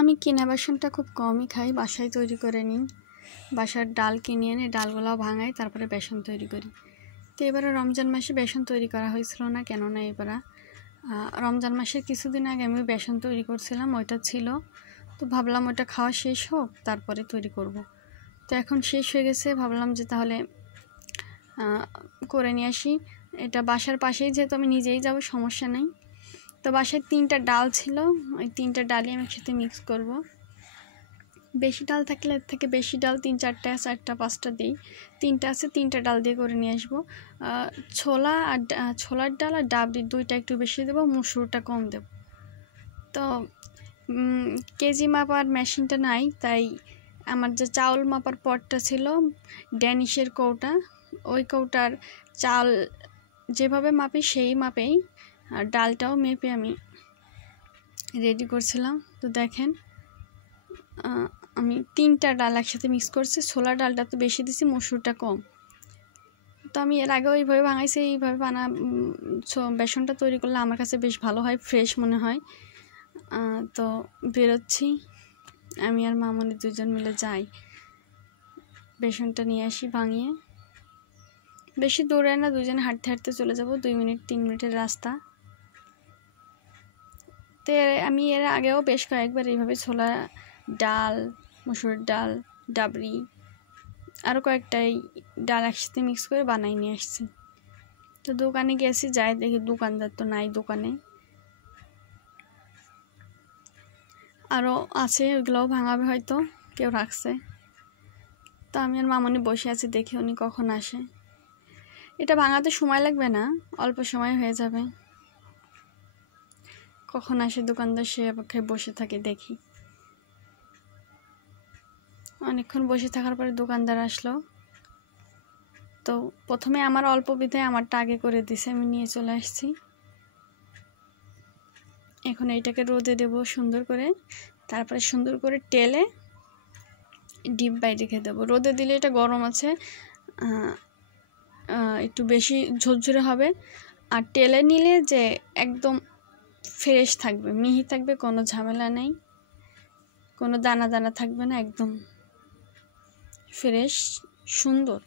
আমি কিনা বেসনটা খুব কমই খাই, বাসায় তৈরি করে নিই। বাসার ডাল কিনে এনে ডালগুলো ভাঙাই, তারপরে বেসন তৈরি করি। তো এবারে রমজান মাসে বেসন তৈরি করা হয়েছিল না, কেননা এবারে রমজান মাসের কিছুদিন আগে আমি বেসন তৈরি করছিলাম, ওইটা ছিল। তো ভাবলাম ওইটা খাওয়া শেষ হোক, তারপরে তৈরি করব। তো এখন শেষ হয়ে গেছে, ভাবলাম যে তাহলে করে নিয়ে আসি। এটা বাসার পাশেই, যেহেতু আমি নিজেই যাব, সমস্যা নেই। তো বাসায় 3টা ডাল ছিল, ওই 3টা ডালই আমি একসাথে মিক্স করব। বেশি ডাল থাকলে এর থেকে বেশি ডাল 3-4টা 4টা 5টা দিই। 3টা আছে, 3টা ডাল দিয়ে করে নিয়ে আসবো। ছোলার ডাল আর ডাবলির 2টা একটু বেশি দেবো, মসুরটা কম দেব। তো কেজি মাপার মেশিনটা নাই, তাই আমার যে চাউল মাপার পটটা ছিল, ড্যানিশের কৌটা, ওই কৌটার চাল যেভাবে মাপি সেই মাপেই আর ডালটাও মেপে আমি রেডি করছিলাম। তো দেখেন, আমি 3টা ডাল একসাথে মিক্স করছি। ছোলার ডালটা তো বেশি দিছি, মসুরটা কম। তো আমি এর আগেও এইভাবে ভাঙাইছি। এইভাবে বেসনটা তৈরি করলে আমার কাছে বেশ ভালো হয়, ফ্রেশ মনে হয়। তো বেরোচ্ছি, আমি আর মামনি দুজন মিলে যাই, বেসনটা নিয়ে আসি ভাঙিয়ে। বেশি দূরে না, দুজনে হাঁটতে হাঁটতে চলে যাব, 2-3 মিনিটের রাস্তা। তো আমি এর আগেও বেশ কয়েকবার এইভাবে ছোলা ডাল, মসুর ডাল, ডাবরি, আরও কয়েকটাই ডাল একসাথে মিক্স করে বানাই নিয়ে আসছি। তো দোকানে গেছি, যাই দেখি দোকানদার তো নাই দোকানে, আরও আছে, ওইগুলোও ভাঙাবে হয়তো, কেউ রাখছে। তো আমি আর মামনি বসে আছি, দেখি উনি কখন আসে। এটা ভাঙাতে সময় লাগবে না, অল্প সময় হয়ে যাবে। কখন আসে দোকানদার সে অপেক্ষায় বসে থাকে, দেখি। অনেকক্ষণ বসে থাকার পরে দোকানদার আসলো। তো প্রথমে আমার অল্প বিধায় আমারটা আগে করে দিছে, আমি নিয়ে চলে আসছি। এখন এইটাকে রোদে দেব সুন্দর করে, তারপরে সুন্দর করে টেলে ডিপ বাইরে রেখে দেবো। রোদে দিলে এটা গরম আছে, একটু বেশি ঝরঝরে হবে। আর টেলে নিলে যে একদম ফ্রেশ থাকবে, মিহি থাকবে, কোনো ঝামেলা নেই, কোনো দানা দানা থাকবে না, একদম ফ্রেশ সুন্দর।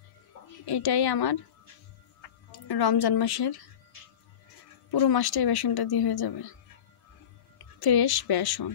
এটাই আমার রমজান মাসের পুরো মাসটাই বেসনটা দিয়ে হয়ে যাবে, ফ্রেশ বেসন।